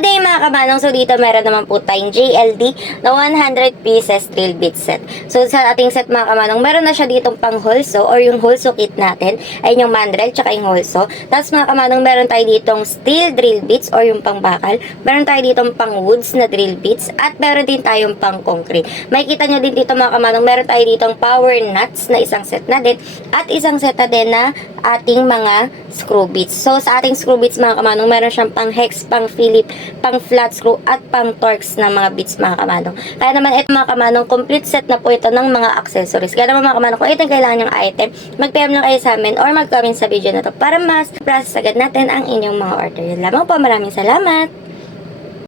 today mga kamanong, so dito meron naman po tayong JLD na 100 pieces drill bit set. So sa ating set mga kamanong, meron na siya ditong pang hulso or yung hulso kit natin ay yung mandrel tsaka yung hulso. Tapos mga kamanong, meron tayo ditong steel drill bits or yung pang bakal. Meron tayo ditong pang woods na drill bits at meron din tayong pang concrete. Makikita nyo din dito mga kamanong, meron tayo ditong power nuts na isang set na din at isang set na din na ating mga screw bits. So sa ating screw bits mga kamanong, meron siyang pang hex, pang Philip, pang flat screw at pang Torx na mga bits mga kamanong. Kaya naman ito mga kamanong, complete set na po ito ng mga accessories. Kaya naman mga kamanong, kung ito yung kailangan yung item, mag-PM lang kayo sa amin or mag-comment sa video na to para mas process agad natin ang inyong mga order. Yun lamang po, maraming salamat!